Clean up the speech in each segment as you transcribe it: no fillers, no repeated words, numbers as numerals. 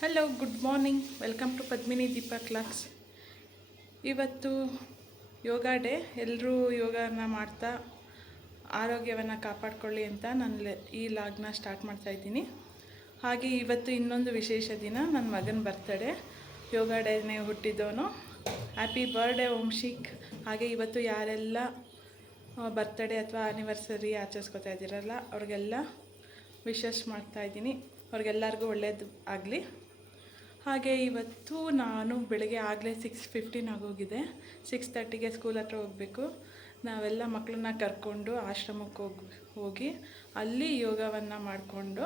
Hello, good morning. Welcome to Padmini Deepa classes. ಇವತ್ತು yoga day. ಎಲ್ಲರೂ ಯೋಗನ ಮಾಡ್ತಾ ಆರೋಗ್ಯವನ್ನು ಕಾಪಾಡ್ಕೊಳ್ಳಿ ಅಂತ ನಾನು ಈ ಲಾಗ್ನ ಸ್ಟಾರ್ಟ್ ಮಾಡ್ತಾಯಿದ್ದೀನಿ. ಹಾಗೆ ಇವತ್ತು ಇನ್ನೊಂದು ವಿಶೇಷ ದಿನ, ನನ್ನ ಮಗನ ಬರ್ತಡೇ. ಯೋಗ ಡೇನೇ ಹುಟ್ಟಿದವನು. Happy birthday Vanshik. ಹಾಗೆ ಇವತ್ತು ಯಾರೆಲ್ಲ ಬರ್ತಡೇ ಅಥವಾ ಆ್ಯನಿವರ್ಸರಿ ಆಚರಿಸ್ಕೊತಾ ಇದ್ದೀರಲ್ಲ ಅವ್ರಿಗೆಲ್ಲ ವಿಶಸ್ ಮಾಡ್ತಾಯಿದ್ದೀನಿ. ಅವ್ರಿಗೆಲ್ಲರಿಗೂ ಒಳ್ಳೆಯದು ಆಗಲಿ. ಹಾಗೆ ಇವತ್ತು ನಾನು ಬೆಳಗ್ಗೆ ಆಗಲೇ 6:15 ಆಗೋಗಿದೆ. 6:30ಗೆ ಸ್ಕೂಲ್ ಹತ್ರ ಹೋಗಬೇಕು. ನಾವೆಲ್ಲ ಮಕ್ಕಳನ್ನ ಕರ್ಕೊಂಡು ಆಶ್ರಮಕ್ಕೆ ಹೋಗಿ ಅಲ್ಲಿ ಯೋಗವನ್ನು ಮಾಡಿಕೊಂಡು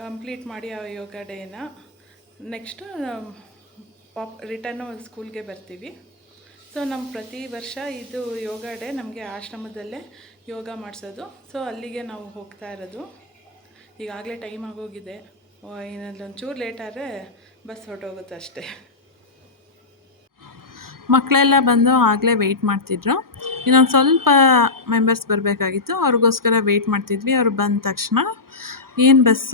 ಕಂಪ್ಲೀಟ್ ಮಾಡಿ ಆ ಯೋಗ ಡೇನ ನೆಕ್ಸ್ಟು ರಿಟರ್ನು ಸ್ಕೂಲ್ಗೆ ಬರ್ತೀವಿ. ಸೊ ನಮ್ಮ ಪ್ರತಿ ವರ್ಷ ಇದು ಯೋಗ ಡೇ ನಮಗೆ ಆಶ್ರಮದಲ್ಲೇ ಯೋಗ ಮಾಡಿಸೋದು. ಸೊ ಅಲ್ಲಿಗೆ ನಾವು ಹೋಗ್ತಾ ಇರೋದು. ಈಗಾಗಲೇ ಟೈಮ್ ಆಗೋಗಿದೆ. ಇನ್ನೊಂಚೂರು ಲೇಟ್ ಆದರೆ ಬಸ್ ಹೊರಟೋಗುತ್ತೆ ಅಷ್ಟೇ. ಮಕ್ಕಳೆಲ್ಲ ಬಂದು ಆಗಲೇ ವೆಯ್ಟ್ ಮಾಡ್ತಿದ್ರು. ಇನ್ನೊಂದು ಸ್ವಲ್ಪ ಮೆಂಬರ್ಸ್ ಬರಬೇಕಾಗಿತ್ತು, ಅವ್ರಿಗೋಸ್ಕರ ವೆಯ್ಟ್ ಮಾಡ್ತಿದ್ವಿ. ಅವ್ರು ಬಂದ ತಕ್ಷಣ ಏನು ಬಸ್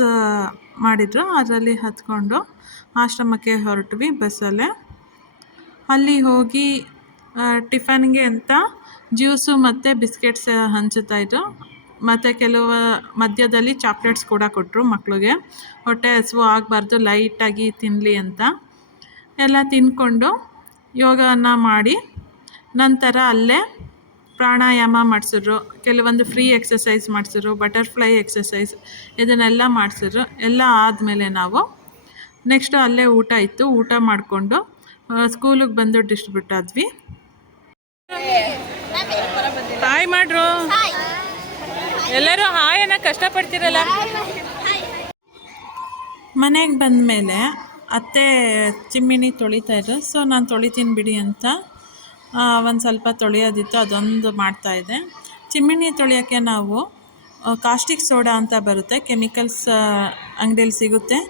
ಮಾಡಿದ್ರು ಅದರಲ್ಲಿ ಹತ್ಕೊಂಡು ಆಶ್ರಮಕ್ಕೆ ಹೊರಟ್ವಿ ಬಸ್ಸಲ್ಲೇ. ಅಲ್ಲಿ ಹೋಗಿ ಟಿಫನ್ಗೆ ಅಂತ ಜ್ಯೂಸು ಮತ್ತು ಬಿಸ್ಕೆಟ್ಸ್ ಹಂಚುತ್ತಾಯಿದ್ರು. ಮತ್ತು ಕೆಲವು ಮಧ್ಯದಲ್ಲಿ ಚಾಕ್ಲೇಟ್ಸ್ ಕೂಡ ಕೊಟ್ಟರು ಮಕ್ಕಳಿಗೆ. ಹೊಟ್ಟೆ ಹಸಿವು ಆಗಬಾರ್ದು, ಲೈಟಾಗಿ ತಿನ್ನಲಿ ಅಂತ. ಎಲ್ಲ ತಿಂದ್ಕೊಂಡು ಯೋಗವನ್ನು ಮಾಡಿ ನಂತರ ಅಲ್ಲೇ ಪ್ರಾಣಾಯಾಮ ಮಾಡಿಸಿದ್ರು. ಕೆಲವೊಂದು ಫ್ರೀ ಎಕ್ಸಸೈಸ್ ಮಾಡಿಸಿದ್ರು, ಬಟರ್ಫ್ಲೈ ಎಕ್ಸಸೈಸ್, ಇದನ್ನೆಲ್ಲ ಮಾಡಿಸಿದ್ರು. ಎಲ್ಲ ಆದಮೇಲೆ ನಾವು ನೆಕ್ಸ್ಟು ಅಲ್ಲೇ ಊಟ ಇತ್ತು. ಊಟ ಮಾಡಿಕೊಂಡು ಸ್ಕೂಲಿಗೆ ಬಂದು ಡಿಸ್ಟ್ರಿಬ್ಯೂಟ್ ಆದ್ವಿ. ಹಾಯ್ ಮಾಡ್ರು ಎಲ್ಲರೂ. ಹಾಯನ್ನ ಕಷ್ಟಪಡ್ತಿರಲ್ಲ. ಮನೆಗೆ ಬಂದ ಮೇಲೆ ಅತ್ತೆ ಚಿಮ್ಮಿನಿ ತೊಳಿತಾಯಿದ್ರು. ಸೊ ನಾನು ತೊಳಿತೀನಿ ಬಿಡಿ ಅಂತ ಒಂದು ಸ್ವಲ್ಪ ತೊಳೆಯೋದಿತ್ತು, ಅದೊಂದು ಮಾಡ್ತಾಯಿದ್ದೆ. ಚಿಮ್ಮಿನಿ ತೊಳೆಯೋಕ್ಕೆ ನಾವು ಕಾಸ್ಟಿಕ್ ಸೋಡಾ ಅಂತ ಬರುತ್ತೆ, ಕೆಮಿಕಲ್ಸ್ ಅಂಗಡಿಯಲ್ಲಿ ಸಿಗುತ್ತೆ.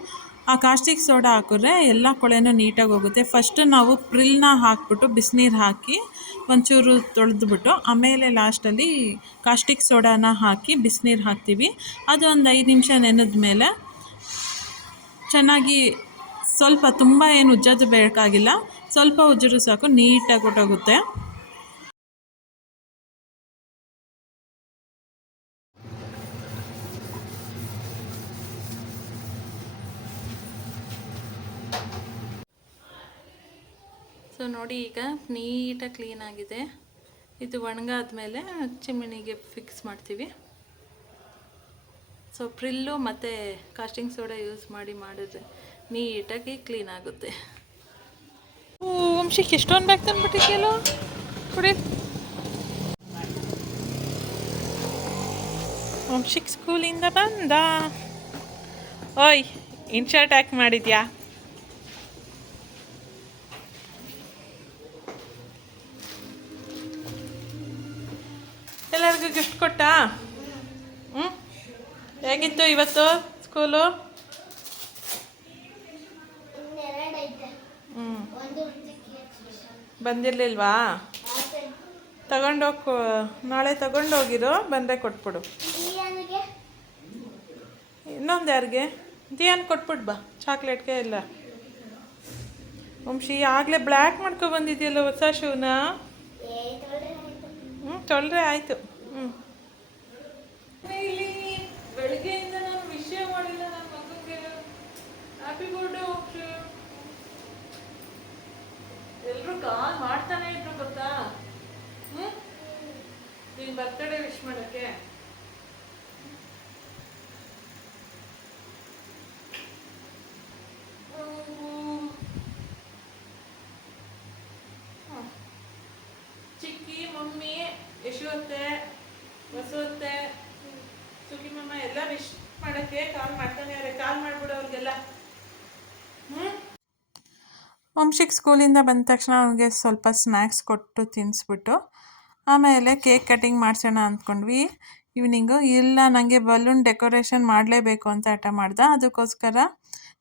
ಆ ಕಾಸ್ಟಿಕ್ ಸೋಡಾ ಹಾಕಿದ್ರೆ ಎಲ್ಲ ಕೊಳೆನೂ ನೀಟಾಗಿ ಹೋಗುತ್ತೆ. ಫಸ್ಟು ನಾವು ಪ್ರಿಲ್ನ ಹಾಕ್ಬಿಟ್ಟು ಬಿಸಿನೀರು ಹಾಕಿ ಒಂಚೂರು ತೊಳೆದ್ಬಿಟ್ಟು ಆಮೇಲೆ ಲಾಸ್ಟಲ್ಲಿ ಕಾಸ್ಟಿಕ್ ಸೋಡಾನ ಹಾಕಿ ಬಿಸಿನೀರು ಹಾಕ್ತೀವಿ. ಅದು ಒಂದು 5 ನಿಮಿಷ ನೆನೆದ ಮೇಲೆ ಚೆನ್ನಾಗಿ, ಸ್ವಲ್ಪ ತುಂಬ ಏನು ಉಜ್ಜೋದು ಬೇಕಾಗಿಲ್ಲ, ಸ್ವಲ್ಪ ಉಜ್ಜಿದ್ರು ಸಾಕು, ನೀಟಾಗಿ ಹೊಟ್ಟೋಗುತ್ತೆ. ಸೊ ನೋಡಿ, ಈಗ ನೀಟಾಗಿ ಕ್ಲೀನಾಗಿದೆ. ಇದು ಒಣಗಾದ್ಮೇಲೆ ಚಿಮ್ಮಿನಿಗೆ ಫಿಕ್ಸ್ ಮಾಡ್ತೀವಿ. ಸೊ ಪ್ರಿಲ್ಲು ಮತ್ತು ಕಾಸ್ಟಿಂಗ್ ಸೋಡಾ ಯೂಸ್ ಮಾಡಿದ್ರೆ ನೀಟಾಗಿ ಕ್ಲೀನ್ ಆಗುತ್ತೆ. ವಂಶಿಕ್ ಎಷ್ಟೊಂದು ಬ್ಯಾಗ್ ತಂದ್ಬಿಟ್ಟಿದ್ಯಲ್ಲ ಕುಡಿ. ವಂಶಿಕ್ ಸ್ಕೂಲಿಂದ ಬಂದ. ಓಯ್, ಇನ್ಶರ್ಟ್ ಹಾಕಿ ಮಾಡಿದ್ಯಾ? ಎಲ್ಲರಿಗೂ ಗಿಫ್ಟ್ ಕೊಟ್ಟಾ? ಹೇಗಿತ್ತು ಇವತ್ತು ಸ್ಕೂಲು? ಬಂದಿರಲಿಲ್ವಾ? ತಗೊಂಡೋಗಿ ನಾಳೆ ತಗೊಂಡೋಗಿರೋ, ಬಂದರೆ ಕೊಟ್ಬಿಡು. ಇನ್ನೊಂದು ಯಾರಿಗೆ? ದಿಯಾನ್ ಕೊಟ್ಬಿಟ್ಟು ಬಾ, ಚಾಕ್ಲೇಟ್ಗೆ ಎಲ್ಲ. ವಂಶಿ ಆಗಲೇ ಬ್ಲ್ಯಾಕ್ ಮಾಡ್ಕೊಬಂದಿದೆಯಲ್ಲ ಹೊಸ ಶೂನ. ತೊಳ್ರೆ ಆಯಿತು. ಇಲ್ಲಿ ಬೆಳಗ್ಗೆಯಿಂದ ನಾನು ವಿಷಯ ಮಾಡಿಲ್ಲ ನನ್ನ ಮಗನಿಗೆ. Happy birthday Vamshi. ಎಲ್ಲರೂ ಕಾಲ್ ಮಾಡ್ತಾನೆ ಇದ್ರು ಗೊತ್ತಾ? ನೀನು ಬರ್ತಡೇ ವಿಶ್ ಮಾಡೋಕ್ಕೆ. ಚಿಕ್ಕಿ, ಮಮ್ಮಿ, ಯಶುವತ್ತೆ, ವಸುವತ್ತೆ, ಸುಖಿಮಮ್ಮ ಎಲ್ಲ ವಿಶ್ ಮಾಡೋಕ್ಕೆ ಕಾಲ್ ಮಾಡ್ತಾನೆ ಯಾರೇ. ಕಾಲ್ ಮಾಡಿಬಿಡು ಅವ್ರಿಗೆಲ್ಲ. ವಂಶಿಕ್ ಸ್ಕೂಲಿಂದ ಬಂದ ತಕ್ಷಣ ಅವನಿಗೆ ಸ್ವಲ್ಪ ಸ್ನ್ಯಾಕ್ಸ್ ಕೊಟ್ಟು ತಿನ್ನಿಸ್ಬಿಟ್ಟು ಆಮೇಲೆ ಕೇಕ್ ಕಟಿಂಗ್ ಮಾಡಿಸೋಣ ಅಂದ್ಕೊಂಡ್ವಿ ಈವ್ನಿಂಗು. ಇಲ್ಲ, ನನಗೆ ಬಲೂನ್ ಡೆಕೋರೇಷನ್ ಮಾಡಲೇಬೇಕು ಅಂತ ಹಠ ಮಾಡ್ದೆ. ಅದಕ್ಕೋಸ್ಕರ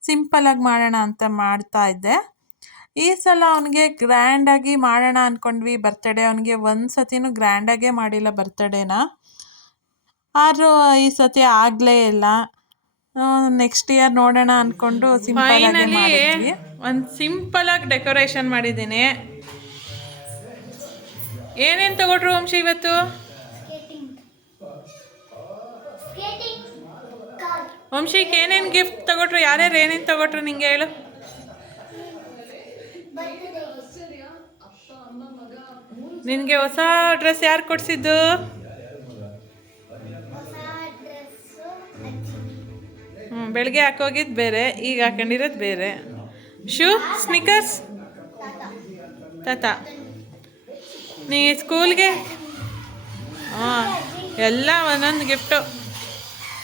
ಸಿಂಪಲಾಗಿ ಮಾಡೋಣ ಅಂತ ಮಾಡ್ತಾಯಿದ್ದೆ. ಈ ಸಲ ಅವನಿಗೆ ಗ್ರ್ಯಾಂಡಾಗಿ ಮಾಡೋಣ ಅಂದ್ಕೊಂಡ್ವಿ ಬರ್ತಡೇ. ಅವನಿಗೆ ಒಂದು ಸತಿನೂ ಗ್ರ್ಯಾಂಡಾಗೇ ಮಾಡಿಲ್ಲ ಬರ್ತಡೇನ. ಆದರೂ ಈ ಸತಿ ಆಗಲೇ ಇಲ್ಲ. ನೆಕ್ಸ್ಟ್ ಇಯರ್ ನೋಡೋಣ ಅಂದ್ಕೊಂಡು ಸಿಂಪಲ್ ಆಗಿ ಮಾಡಿದ್ವಿ. ಒಂದು ಸಿಂಪಲಾಗಿ ಡೆಕೋರೇಷನ್ ಮಾಡಿದ್ದೀನಿ. ಏನೇನು ತಗೊಟ್ರು ವಂಶಿ ಇವತ್ತು? ವಂಶಿಗೆ ಏನೇನು ಗಿಫ್ಟ್ ತಗೊಟ್ರು? ಯಾರ್ಯಾರು ಏನೇನು ತಗೊಟ್ರು ನಿಂಗೆ ಹೇಳು. ನಿನಗೆ ಹೊಸ ಡ್ರೆಸ್ ಯಾರು ಕೊಡಿಸಿದ್ದು? ಬೆಳಗ್ಗೆ ಹಾಕೋಗಿದ್ದು ಬೇರೆ, ಈಗ ಹಾಕೊಂಡಿರೋದು ಬೇರೆ. ಶೂ ಸ್ನಿಕರ್ಸ್ ತಾತ. ನೀ ಸ್ಕೂಲ್ಗೆ ಹಾಂ ಎಲ್ಲ ಒಂದೊಂದು ಗಿಫ್ಟು.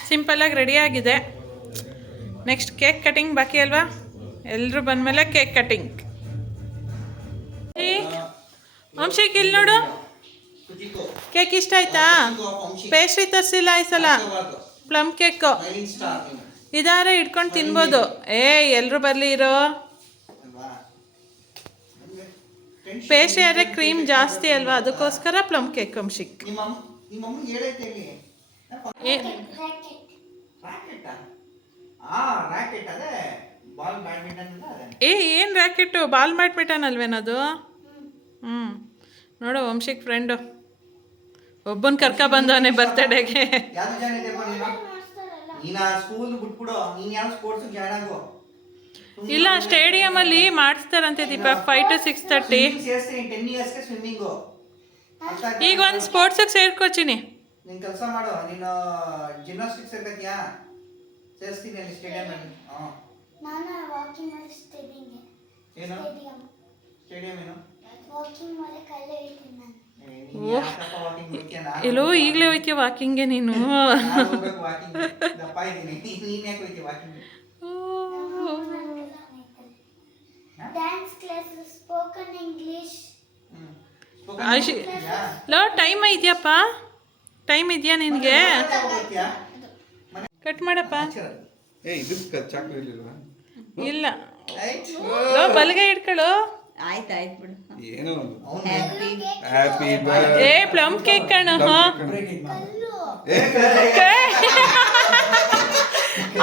ಸಿಂಪಲ್ಲಾಗಿ ರೆಡಿಯಾಗಿದೆ. ನೆಕ್ಸ್ಟ್ ಕೇಕ್ ಕಟಿಂಗ್ ಬಾಕಿ ಅಲ್ವಾ? ಎಲ್ಲರೂ ಬಂದಮೇಲೆ ಕೇಕ್ ಕಟಿಂಗ್. ವಂಶಿಕ್ ಇಲ್ಲಿ ನೋಡು, ಕೇಕ್ ಇಷ್ಟ ಆಯ್ತಾ? ಪೇಸ್ಟ್ರಿ ತರಿಸಿಲ್ಲ ಈ ಸಲ, ಪ್ಲಮ್ ಕೇಕು. ಇದಾರೆ ಇಟ್ಕೊಂಡು ತಿನ್ಬೋದು. ಎಲ್ಲರೂ ಬರಲಿ ಇರೋ. ಪೇಸ್ಟ್ರಿ ಆದರೆ ಕ್ರೀಮ್ ಜಾಸ್ತಿ ಅಲ್ವಾ, ಅದಕ್ಕೋಸ್ಕರ ಪ್ಲಮ್ ಕೇಕ್ ವಂಶಿಕ್. ಏನು ರ್ಯಾಕೆಟು? Ball badminton ಅಲ್ವೇನದು? ನೋಡು ವಂಶಿಕ್ ಫ್ರೆಂಡು ಒಬ್ಬನ ಕರ್ಕ ಬಂದವನೇ ಬರ್ತಡೇಗೆ. ಇಲ್ಲ, ಸ್ಟೇಡಿಯಮಲ್ಲಿ ಮಾಡಿಸ್ತಾರಂತೆ ದೀಪಕ್. 5 to 6:30. ಈಗ ಒಂದು ಸ್ಪೋರ್ಟ್ಸಿಗೆ ಸೇರ್ಕೋತೀನಿ. ನೀನು ಕೆಲಸ ಮಾಡು, ನೀನು ಜಿಮ್ನಾಸ್ಟಿಕ್ಸ್ ಸೇರ್ಕತ್ಯಾ? ಸೇರಿಸ್ತೀನಿ ಅಲ್ಲಿ ಸ್ಟೇಡಿಯಮಲ್ಲಿ. ನಾನು ವಾಕಿಂಗ್ ಮಾಡಿ ಸ್ಟೇಡಿಯಂ ಏನು ಸ್ಟೇಡಿಯಂ ಏನು ವಾಕಿಂಗ್ ಮಾಡಿ ಕಲ್ಲೆ ಇರ್ತೀನಿ ನಾನು. ಎಲ್ಲೋ ಈಗಲೇ ಹೋಯ್ತೀಯ ವಾಕಿಂಗ್ಗೆ ನೀನು? Dance class, spoken English. ಲೋ ಟೈಮ್ ಇದೆಯಪ್ಪ, ಟೈಮ್ ಇದೆಯಾ ನಿನಗೆ? ಕಟ್ ಮಾಡಪ್ಪ. ಇಲ್ಲ ಲೋ ಬಲ್ಗೆ ಇಟ್ಕೊಳ್ಳೋ. ಆಯ್ತು ಬಿಡು. ಏನು ಪ್ಲಮ್ ಕೇಕ್ ಕಣೋ.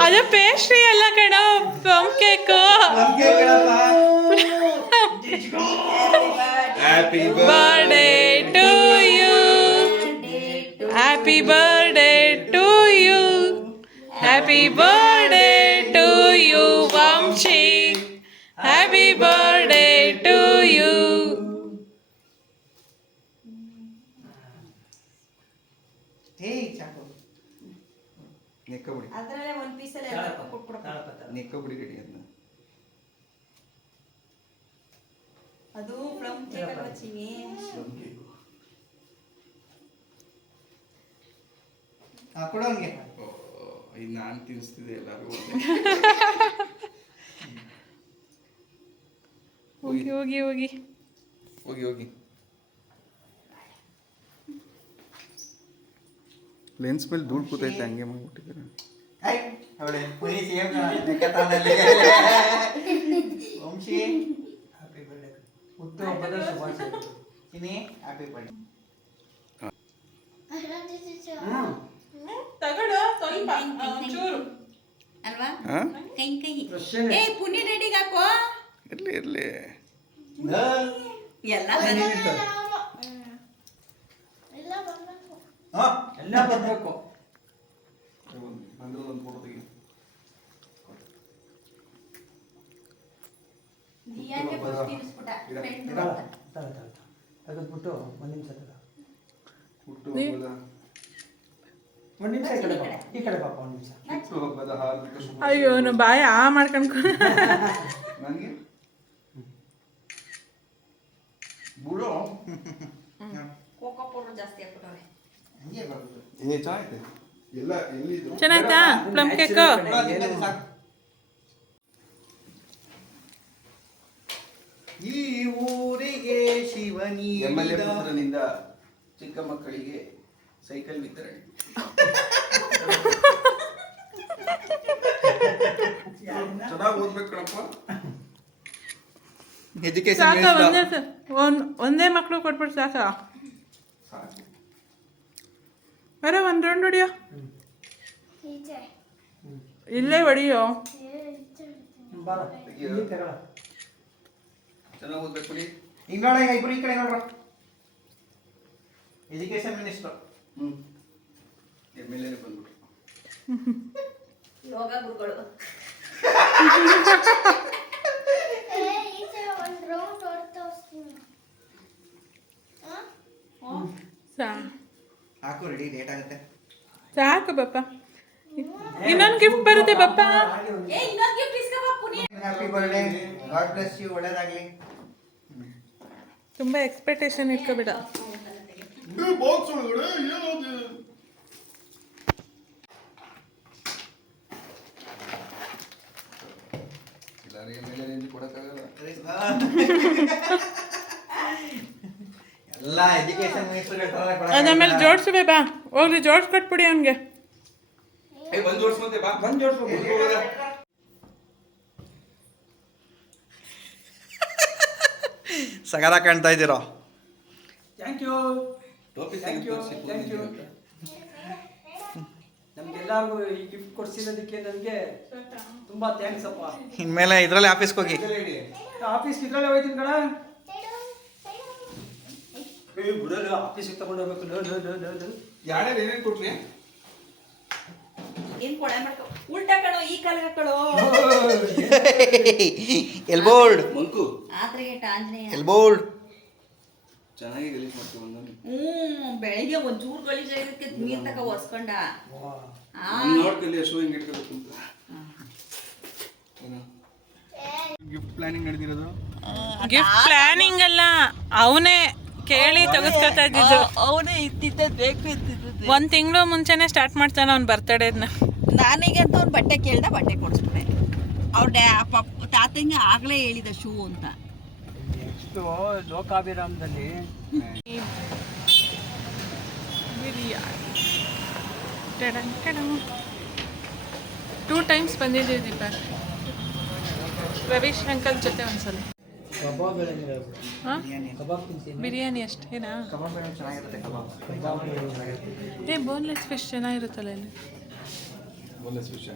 ಅದು ಪೇಸ್ಟ್ರಿ ಅಲ್ಲ ಕಣೋ, plum cake. Happy birthday to you, happy birthday to you, happy birthday to you Vamshi, happy birthday to you. ಅದರಲ್ಲೇ ಒಂದು ಪೀಸಲ್ಲಿ ಎಲ್ಲ ಕೊಟ್ಬಿಡಪ್ಪ. ನೆಕ್ಕಬಿಡಿ ರೆಡಿ ಅದನ್ನ. ಅದು ಪ್ಲಮ್ ಕೇಕ್ ಅಲ್ವಾ ಚಿನಿ? ಕೊಡೋಂಗೆ ಇದು ನಾನು ತಿನ್ನಿಸ್ತಿದ್ದೆ ಎಲ್ಲರೂ. ಹೋಗಿ ಹೋಗಿ ಹೋಗಿ ಹೋಗಿ ಹೋಗಿ. ಲೆನ್ಸ್ ಮೇಲೆ ಧೂಳು ಕೂತೈತೆ, ಹಂಗೆ ಮಾಡ್ಬಿಟ್ಟಿದ್ದಾರೆ. ಅವಳೆ ಪುರಿ ಸೇಮ್ ನೆಕ್ಕತಾನಲ್ಲಿ. Vamshi happy birthday. ಹುಟ್ಟುಹಬ್ಬದ ಶುಭಾಶಯಗಳು. Chini happy birthday. ತಗೊಳ್ಳೋ ಸ್ವಲ್ಪ ಚೂರು ಅಲ್ವಾ? ಹಾಂ ಕೈ ಪುನಿ ರೆಡಿಗೆ ಹಾಕೋ. ಇರಲಿ ಇರಲಿ. ಎಲ್ಲ ಎಲ್ಲ ಬರಬೇಕು. ಬಂದ್ರೆ ಒಂದು ಫೋಟೋ ತೆಗಿ. ತೆಗೆದ್ಬಿಟ್ಟು ಒಂದು ನಿಮಿಷ ಹುಟ್ಟುಹಬ್ಬದ ಒಂದು ನಿಮಿಷ ಈ ಕಡೆ ಪಾಪ ಒಂದು ನಿಮಿಷ. ಹುಟ್ಟುಹಬ್ಬದ ಹಾರ್ದಿಕ ಶುಭ. ಅಯ್ಯೋ ನಾವು ಬಾಯ ಮಾಡ್ಕೊಂಡು ನನಗೆ ಬುಡೋ ಕೋಕೋ ಪೌಡರ್ ಜಾಸ್ತಿ ಹಾಕ್ಬಿಟ್ಟವ್ರೆ. ಹಂಗೆ ಬರ್ತದೆ. ಚೆನ್ನಾಗಿದೆ ಎಲ್ಲ. ಎಲ್ಲಿದು ಚೆನ್ನಾಯ್ತಾ ಪ್ಲಮ್ ಕೇಕು? ಈ ಊರಿಗೆ ಶಿವನಿ MLA ಪುತ್ರನಿಂದ ಚಿಕ್ಕ ಮಕ್ಕಳಿಗೆ ಸೈಕಲ್ ವಿತರಣೆ. ಚೆನ್ನಾಗಿ ಓದ್ಬೇಕು ಕಣಪ್ಪ. ಸಾಕ ಒಂದೇ ಮಕ್ಕಳು ಕೊಟ್ಬಿಟ್ಟು ಸಾಕ. ಬರೋ ಒಂದು ರೌಂಡ್ ಹೊಡಿಯೋ. ಇಲ್ಲೇ ಹೊಡಿಯೋ. ಬಾರ ತೆಗಿಯೋ. ಇಲ್ಲಿ ತಗೊಳ. ಚೆನ್ನಾಗಿ ಓದ್ಬೇಕು ಬಿಡಿ. ಹಿಂಗ್ ನೋಡ, ಈಗ ಇಬ್ರು ಈ ಕಡೆ ನೋಡ್ರ. Education minister. MLA ಬಂದ್ಬಿಟ್ರು. ಯೋಗ ಗುರುಗಳು. ಈಚೆ ಒಂದು ರೌಂಡ್ ಹೊಡೆದು ತೋರಿಸ್ತೀನಿ. ಹಾಕು, ರೆಡಿ, ಲೇಟ್ ಆಗುತ್ತೆ. ಸಾಕು ಬಪ್ಪ. ಇನ್ನೊಂದು ಗಿಫ್ಟ್ ಬರುತ್ತೆ ಬಪ್ಪ. ಏ ಇನ್ನೊಂದು ಗಿಫ್ಟ್ ಇಸ್ಕೋ ಪುನಿ. Happy birthday, god bless you, ಒಳ್ಳೇದಾಗ್ಲಿ. ತುಂಬ ಎಕ್ಸ್ಪೆಕ್ಟೇಷನ್ ಇಟ್ಕೋಬೇಡ. ಬಾಕ್ಸ್ ಒಳಗಡೆ ಏನೋದು? ಎಲ್ಲರಿಗೆ MLA ರೇಂಜ್ ಕೊಡಕ್ಕಾಗಲ್ಲ. ಎಲ್ಲ ಎಜುಕೇಶನ್ ಮಿನಿಸ್ಟರ್ ಅದಾದ್ಮೇಲೆ ಜೋಡಿಸುವೆ ಬಾ, ಹೋಗ್ಲಿ ಜೋಡ್ಸ್ ಕೊಟ್ಬಿಡಿ ಅವನಿಗೆ. ಬಂದ್ ಜೋಡ್ಸ್ಮಂತೆ ಬಾ. ಬಂದ್ ಜೋಡ್ಸ್ಬೇಕು. ಸಗರ ಕಾಣ್ತಾ ಇದ್ದೀರೋ. Thank you. ಟೋಪಿ ಥ್ಯಾಂಕ್ ಯು. ತೆಗೆದು ಥ್ಯಾಂಕ್ ಯು. ನಮ್ಗೆಲ್ಲರಿಗೂ ಈ ಗಿಫ್ಟ್ ಕೊಡ್ಸಿರೋದಕ್ಕೆ ನನಗೆ ತುಂಬಾ ಥ್ಯಾಂಕ್ಸ್ ಅಪ್ಪ. ಇನ್ಮೇಲೆ ಇದರಲ್ಲಿ ಆಫೀಸ್ಗೆ ಹೋಗಿ. ಆಫೀಸ್ಗೆ ಇದ್ರಲ್ಲೇ ಹೋಯ್ತೀನಿ ಕಣ. ಬಿಡೋದು ಆಫೀಸಿಗೆ ತಗೊಂಡು ಹೋಗ್ಬೇಕು. ಯಾರ್ಯಾರು ಏನೇನು ಕೊಟ್ರಿ? ಏನ್ ಕೊಡೆ ಮಾಡ್ಕೊ ಉಲ್ಟಾ ಕಣೋ, ಈ ಕಾಲ ಹಾಕೊಳ್ಳೋ. ಎಲ್ಬೋಲ್ಡ್, ಮಂಕು ಆತ್ರೆಗೆಟ್ಟ ಆಂಜನೇಯ. ಎಲ್ಬೋಲ್ಡ್. ಚೆನ್ನಾಗಿ ಗಲೀಜ್ ಮಾಡ್ತೀವಿ ಒಂದೊಂದು. ಬೆಳಿಗ್ಗೆ ಒಂಚೂರು ಗಲೀಜಾಗಿದ್ದಕ್ಕೆ ನೀರ್ ತಕ ಒರ್ಸ್ಕೊಂಡ. ನೋಡ್ಕಲ್ಲಿ ಶೋ ಹಿಂಗೆ ಇಟ್ಕೋಬೇಕು ಅಂತ. ಗಿಫ್ಟ್ ಪ್ಲಾನಿಂಗ್ ನಡೆದಿರೋದು. ಗಿಫ್ಟ್ ಪ್ಲಾನಿಂಗ್ ಅಲ್ಲ, ಅವನೇ ಕೇಳಿ ತೆಗೆಸ್ಕೊತಾ ಇದ್ದಿದ್ದು. ಅವನೇ ಇತ್ತಿದ್ದ ಬೇಕು ಇತ್ತಿದ್ದು. 1 ತಿಂಗಳು ಮುಂಚೆನೆ ಸ್ಟಾರ್ಟ್ ಮಾಡ್ತಾನೆ ಅವ್ನ ಬರ್ತಡೇನ. ನಾನೀಗ ಅಂತ ಅವ್ನು ಬಟ್ಟೆ ಕೇಳ್ದ, ಬಟ್ಟೆ ಕೊಡಿಸ್ಬಿಟ್ಟೆ. ಅವ್ರ ತಾತಂಗೆ ಆಗ್ಲೇ ಹೇಳಿದ ಶೂ ಅಂತ. ನೆಕ್ಸ್ಟು ಲೋಕಾಭಿರಾಮದಲ್ಲಿ ಬಿರಿಯಾನಿ 2 ಟೈಮ್ಸ್ ಬಂದಿದ್ದೀವಿ ದೀಪಕ್. ರವೀಶ್ ಅಂಕಲ್ ಜೊತೆ ಒಂದ್ಸಲ. ಕಬಾಬ್ ಹಾಂ, ಕಬಾಬ್ ತಿಂತೀನಿ. ಬಿರಿಯಾನಿ ಅಷ್ಟೇನಾ? ಕಬಾಬ್ ಚೆನ್ನಾಗಿರುತ್ತೆ. ಕಬಾಬ್ ಏ ಬೋನ್ಲೆಸ್ ಫಿಶ್ ಚೆನ್ನಾಗಿರುತ್ತಲ್ಲ ಇಲ್ಲಿ. Boneless fish.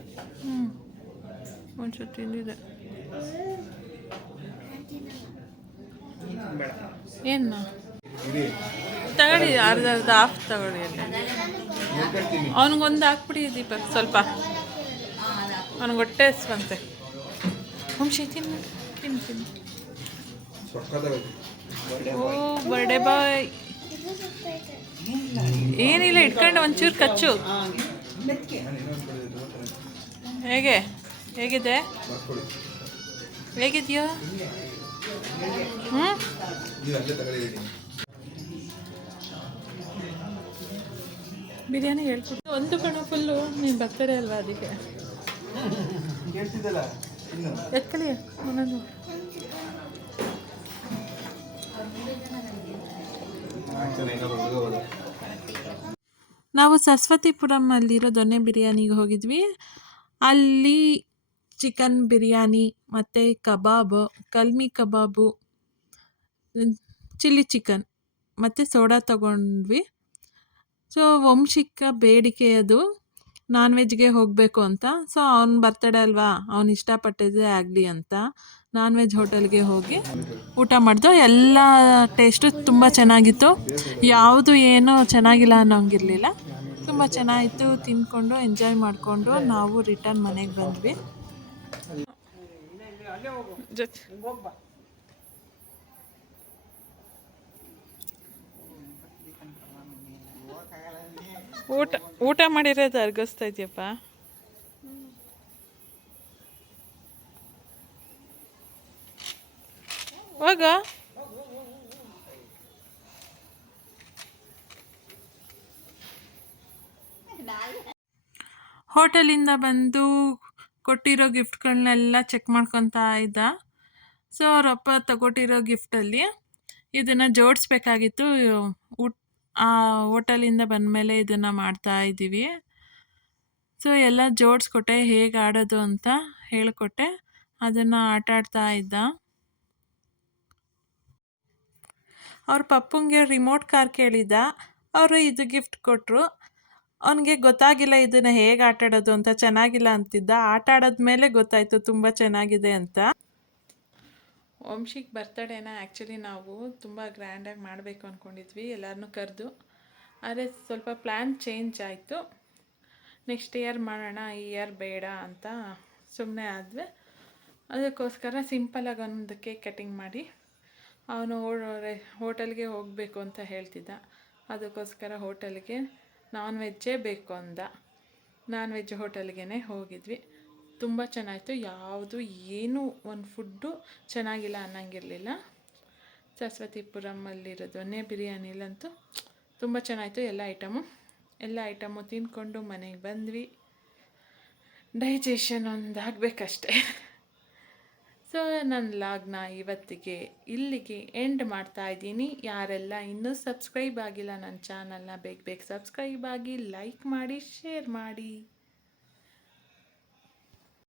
ಒಂಚೂರು ತಿಂದಿದೆ. ಬೇಡ. ಏನು ತಗೊಳ್ಳಿ, ಅರ್ಧ ಹಾಫ್ ತಗೊಳ್ಳಿ. ಅಲ್ಲಿ ಅವನಿಗೊಂದು ಹಾಕ್ಬಿಡಿ ದೀಪಕ್, ಸ್ವಲ್ಪ. ಅವನಿಗೆ ಹೊಟ್ಟೆ ಹಸ್ವಂತೆ. ವಂಶಿ ತಿನ್ನು ತಿನ್ನು ತಿನ್ನು. ಓ ಬರ್ಡೇ ಬಾಯ್. ಏನಿಲ್ಲ, ಇಟ್ಕೊಂಡು ಒಂಚೂರು ಕಚ್ಚು. ಹೇಗಿದೆ ಹೇಗಿದೆಯಾ? ಬಿರಿಯಾನಿ ಹೇಳ್ಕೊಡು. ಒಂದು ಕಣ ಫುಲ್ಲು ನೀನು ಬರ್ತಡೇ ಅಲ್ವಾ, ಅದಕ್ಕೆ ಕೇಳ್ತಿದ್ದಲ್ಲ ಇನ್ನು ಎತ್ಕೊಳ್ಳಿ ಒಂದೊಂದು. ನಾವು ಸರಸ್ವತಿಪುರಮಲ್ಲಿರೋ ದೊನ್ನೆ ಬಿರಿಯಾನಿಗೆ ಹೋಗಿದ್ವಿ. ಅಲ್ಲಿ ಚಿಕನ್ ಬಿರಿಯಾನಿ ಮತ್ತು ಕಬಾಬು, ಕಲ್ಮಿ ಕಬಾಬು, ಚಿಲ್ಲಿ ಚಿಕನ್ ಮತ್ತು ಸೋಡಾ ತೊಗೊಂಡ್ವಿ. ಸೊ ವಂಶಿಕ ಬೇಡಿಕೆ ಅದು ನಾನ್ ವೆಜ್ಗೆ ಹೋಗಬೇಕು ಅಂತ. ಸೊ ಅವ್ನ ಬರ್ತಡೇ ಅಲ್ವಾ, ಅವ್ನು ಇಷ್ಟಪಟ್ಟಿದ್ದೇ ಆಗಲಿ ಅಂತ ನಾನ್ ವೆಜ್ ಹೋಟೆಲ್ಗೆ ಹೋಗಿ ಊಟ ಮಾಡಿದ್ದು. ಎಲ್ಲ ಟೇಸ್ಟು ತುಂಬ ಚೆನ್ನಾಗಿತ್ತು, ಯಾವುದು ಏನೂ ಚೆನ್ನಾಗಿಲ್ಲ ಅನ್ನೋಂಗಿರಲಿಲ್ಲ. ತುಂಬ ಚೆನ್ನಾಗಿತ್ತು. ತಿಂದ್ಕೊಂಡು ಎಂಜಾಯ್ ಮಾಡಿಕೊಂಡು ನಾವು ರಿಟರ್ನ್ ಮನೆಗೆ ಬಂದ್ವಿ. ಊಟ ಮಾಡಿರೋದು ಅರ್ಗಿಸ್ತಾ ಇದೆಯಪ್ಪ. ಹೋಗ. ಹೋಟೆಲಿಂದ ಬಂದು ಕೊಟ್ಟಿರೋ ಗಿಫ್ಟ್ಗಳನ್ನೆಲ್ಲ ಚೆಕ್ ಮಾಡ್ಕೊತಾ ಇದ್ದ. ಸೊ ಅವರಪ್ಪ ತಗೊಟ್ಟಿರೋ ಗಿಫ್ಟಲ್ಲಿ ಇದನ್ನು ಜೋಡಿಸ್ಬೇಕಾಗಿತ್ತು. ಆ ಹೋಟೆಲಿಂದ ಬಂದಮೇಲೆ ಇದನ್ನು ಮಾಡ್ತಾ ಇದ್ದೀವಿ. ಸೊ ಎಲ್ಲ ಜೋಡಿಸ್ಕೊಟ್ಟೆ, ಹೇಗೆ ಆಡೋದು ಅಂತ ಹೇಳಿಕೊಟ್ಟೆ. ಅದನ್ನು ಆಟಾಡ್ತಾ ಇದ್ದ. ಅವ್ರ ಪಪ್ಪಂಗೆ ರಿಮೋಟ್ ಕಾರ್ ಕೇಳಿದ್ದ. ಅವರು ಇದು ಗಿಫ್ಟ್ ಕೊಟ್ಟರು. ಅವನಿಗೆ ಗೊತ್ತಾಗಿಲ್ಲ ಇದನ್ನು ಹೇಗೆ ಆಟ ಆಡೋದು ಅಂತ, ಚೆನ್ನಾಗಿಲ್ಲ ಅಂತಿದ್ದ. ಆಟ ಆಡೋದ್ಮೇಲೆ ಗೊತ್ತಾಯಿತು ತುಂಬ ಚೆನ್ನಾಗಿದೆ ಅಂತ. ವಂಶಿಕ್ ಬರ್ತಡೇನ ಆ್ಯಕ್ಚುಲಿ ನಾವು ತುಂಬ ಗ್ರ್ಯಾಂಡಾಗಿ ಮಾಡಬೇಕು ಅಂದ್ಕೊಂಡಿದ್ವಿ, ಎಲ್ಲರನ್ನೂ ಕರೆದು. ಆದರೆ ಸ್ವಲ್ಪ ಪ್ಲ್ಯಾನ್ ಚೇಂಜ್ ಆಯಿತು. ನೆಕ್ಸ್ಟ್ ಇಯರ್ ಮಾಡೋಣ, ಈ ಇಯರ್ ಬೇಡ ಅಂತ ಸುಮ್ಮನೆ ಆದ್ವಿ. ಅದಕ್ಕೋಸ್ಕರ ಸಿಂಪಲಾಗಿ ಒಂದು ಕೇಕ್ ಕಟಿಂಗ್ ಮಾಡಿ, ಅವನು ಹೋಟೆಲ್ಗೆ ಹೋಗಬೇಕು ಅಂತ ಹೇಳ್ತಿದ್ದ. ಅದಕ್ಕೋಸ್ಕರ ಹೋಟೆಲ್ಗೆ ನಾನ್ ವೆಜ್ಜೇ ಬೇಕು ಅಂದ. ನಾನ್ ವೆಜ್ ಹೋಟೆಲ್ಗೆ ಹೋಗಿದ್ವಿ. ತುಂಬ ಚೆನ್ನಾಯಿತು. ಯಾವುದು ಏನೂ ಒಂದು ಫುಡ್ಡು ಚೆನ್ನಾಗಿಲ್ಲ ಅನ್ನಂಗಿರಲಿಲ್ಲ. ಸರಸ್ವತಿಪುರಮಲ್ಲಿರೋ ದೊನ್ನೆ ಬಿರಿಯಾನಿಲಂತೂ ತುಂಬ ಚೆನ್ನಾಯಿತು. ಎಲ್ಲ ಐಟಮು ತಿಂದ್ಕೊಂಡು ಮನೆಗೆ ಬಂದ್ವಿ. ಡೈಜೆಷನ್ ಒಂದಾಗಬೇಕಷ್ಟೆ. ಸೊ ನನ್ನ ಲಾಗ್ನ ಇವತ್ತಿಗೆ ಇಲ್ಲಿಗೆ ಎಂಡ್ ಮಾಡ್ತಾ ಇದ್ದೀನಿ. ಯಾರೆಲ್ಲ ಇನ್ನೂ ಸಬ್ಸ್ಕ್ರೈಬ್ ಆಗಿಲ್ಲ ನನ್ನ ಚಾನಲ್ನ ಬೇಗ ಸಬ್ಸ್ಕ್ರೈಬ್ ಆಗಿ, ಲೈಕ್ ಮಾಡಿ, ಶೇರ್ ಮಾಡಿ.